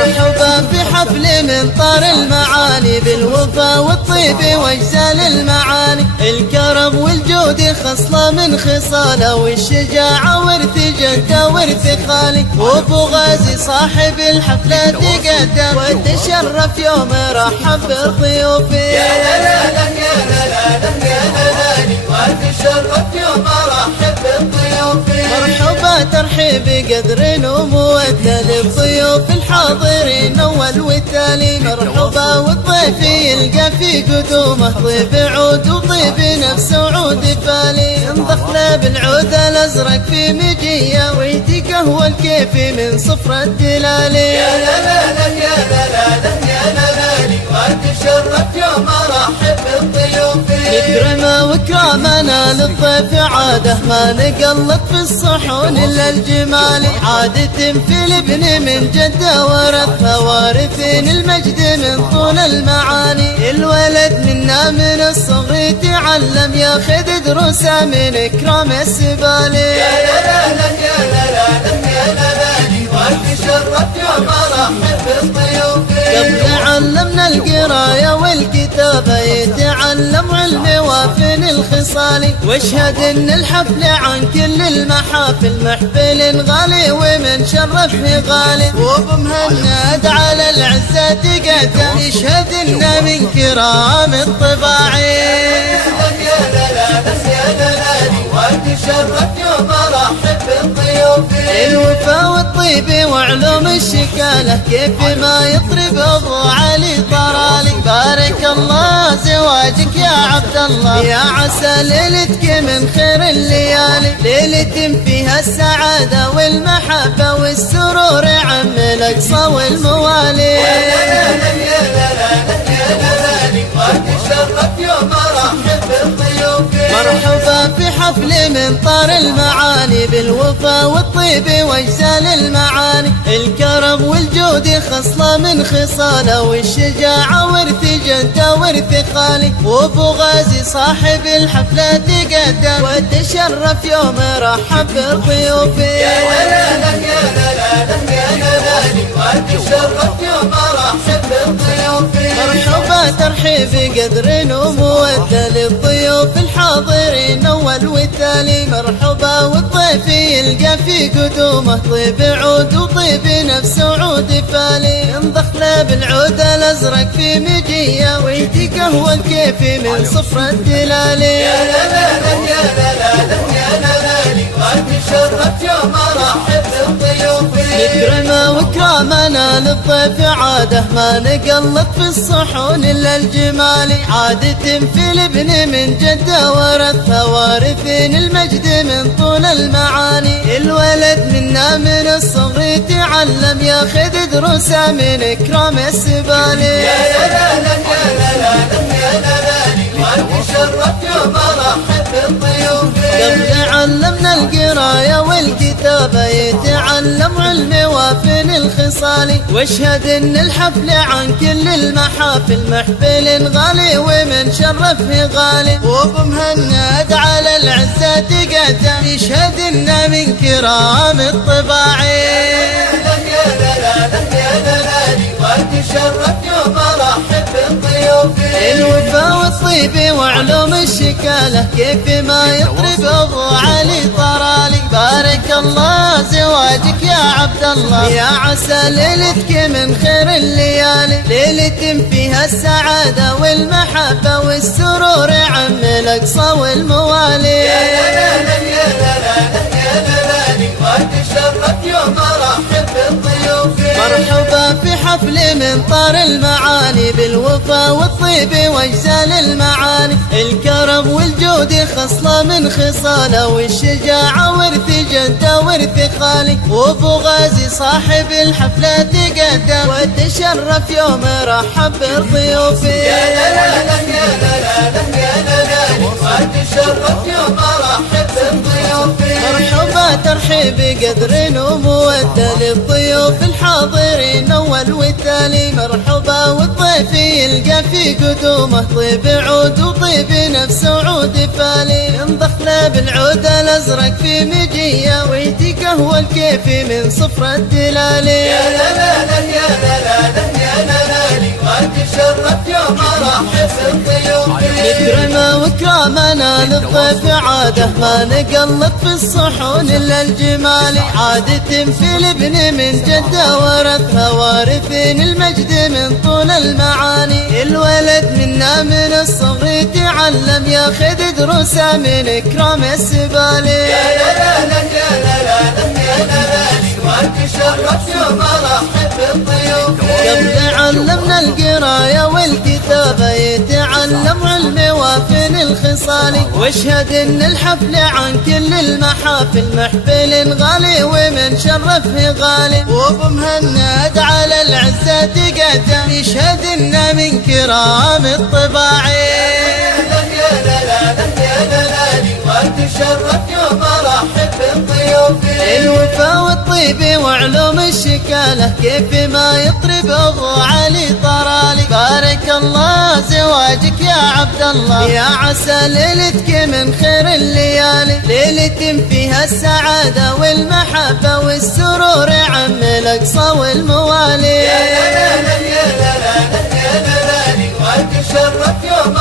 مرحبا في حفل من طار المعالي بالوفا والطيب واجزال المعاني. الكرم والجود خصلة من خصاله، والشجاعة ورث جده ورث خالي. وابو غازي صاحب الحفلة تقدم وتشرف يوم رحب بالضيوف. يا لا لا لا يا لا لا لا يا لا لا وتشرف يوم رحب بالضيوف. مرحبا ترحيب قدر ومودة للضيوف الحاضرين اول والتالي. مرحبا والضيف يلقى في قدومه طيب عود وطيب نفس وعود فالي. ينضخ له بالعود الازرق في مجيه ويدي قهوه الكيفي من صفر الدلالي. يا لا لا لا يا لا لا لا يا لا لا وتشرف يوم رحب بالضيوف. نكرمه وكرامنا للضيف عاده، ما نقلط في الصحون الا الجمال. عادة في الابن من جده ورثها، وارثين المجد من طول المعاني. الولد منا من الصغر تعلم، ياخذ دروسه من اكرام السبالي. يا لا لا لا يا لا لا لا يا لا لا وتشرف يوم رحب بالضيوف. قبل علمنا القرايه والكتابه، يتعلم علم وافن الخصال. واشهد ان الحفل عن كل المحافل محفل غالي ومن شرفه غالي. وابو مهند على العزه تقدم، يشهد ان من كرام الطباعي. يا لا لا بس يا لا لا وتشرف يوم رحب بالضيوف. الوفا والطيب وعلوم الشكاله، كيف ما يطرب ابو علي طرالي. بارك الله زواجك يا عبد الله، يا عسى ليلتك من خير الليالي. ليلة فيها السعاده والمحبه والسرور عم الاقصى والموالي. يا لا لا يا لا لا يا لا لا وتشرف يوم رحب بالضيوف. مرحبا في حفل من طار المعالي بالوفا والطيب واجزال المعاني. الكرم والجود خصلة من خصاله، والشجاعة ورث جده ورث خالي. وابو غازي صاحب الحفلة تقدم وتشرف يوم رحب بالضيوف. يا لا لا يا لا لا يا لا لا وتشرف يوم رحب بالضيوف. مرحبا ترحيب قدر ومودة للضيوف الحاضرين اول والتالي. مرحبا والضيف يلقى في قدومه طيب عود وطيب نفس وعود فالي. ينضخ له بالعود الازرق في مجيه ويدي قهوه الكيفي من صفر الدلالي. يا لا لا لا يا لا لا يا لا لا وتشرف يوم رحب بالضيوف. نكرمه وكرامنا للضيف عاده، ما نقلط في الصحون الا الجمال. عادة في الابن من جده ورثها، وارثين المجد من طول المعاني. الولد منا من الصغر تعلم، ياخذ دروسه من اكرام السبالي. يا لا لا يا لا لا يا لا لا وتشرف يوم رحب بالضيوف. قبل علمنا القرايه والكتابه، يتعلم علم وافن الخصال. واشهد ان الحفل عن كل المحافل محفل غالي ومن شرفه غالي. وابو مهند على العزه تقدم، يشهد ان من كرام الطباعي. يا لا لا يا لا لا وتشرف يوم رحب بالضيوف. الوفا والطيب وعلوم الشكاله، كيف ما يطرب ابو علي طرالي. بارك الله زواجك يا عبد الله، يا عسى ليلتك من خير الليالي. ليلة فيها السعاده والمحبه والسرور عم الاقصى والموالي. يا لا لا يا لا لا يا لا لا وتشرف يوم رحب بالضيوف. مرحبا في حفل من طار المعالي بالوفا والطيب واجزال المعاني. الكرم والجود خصلة من خصاله، والشجاعة ورث جده ورث خالي. وابو غازي صاحب الحفلة تقدم وتشرف يوم رحب بالضيوف. يا لا لا يا لا لا يا لا لا وتشرف يوم رحب بالضيوف. مرحبا ترحيب قدر ومودة للضيوف الحاضرين أول والتالي. مرحبا والضيف يلقى في قدومه طيب عود وطيب نفس وعود فالي. ينضخ له بالعود الأزرق في مجية ويدي قهوة الكيفي من صفر الدلالي. يا لا لا لا يا لا لا لا يا لا لا لي وتشرف يوم ارحب بالضيوف. نكرمه وكرامنا للضيف عاده ما نقلط في الصحون الا الجمالي. عادة في الابن من جده ورثها وارثين المجد من طول المعاني. الولد منا من الصغر يتعلم ياخذ دروسه من اكرام السبالي. يا لا لا لا يا لا لا لا يا لا لا لي وتشرف يوم ارحب بالضيوف. قبل علمنا القراية والكتابة يتعلم علم وافن الخصالي. واشهد ان الحفل عن كل المحافل محفل غالي ومن شرفه غالي. وابو مهند على العزة قدم يشهد ان من كرام الطباعي. يا لا لا لا يا لا لا لي وتشرف يوم ارحب بالضيوف. الوفا والطيب وعلوم الشكالة كيف ما يطرب ابو علي طرالي. بارك الله زواجك يا عبد الله يا عسى ليلتك من خير الليالي. ليلة فيها السعادة والمحبة والسرور عم الأقصى والموالي. يا لا لا لا يا لا لا لا يا لا لا لي وتشرف يوم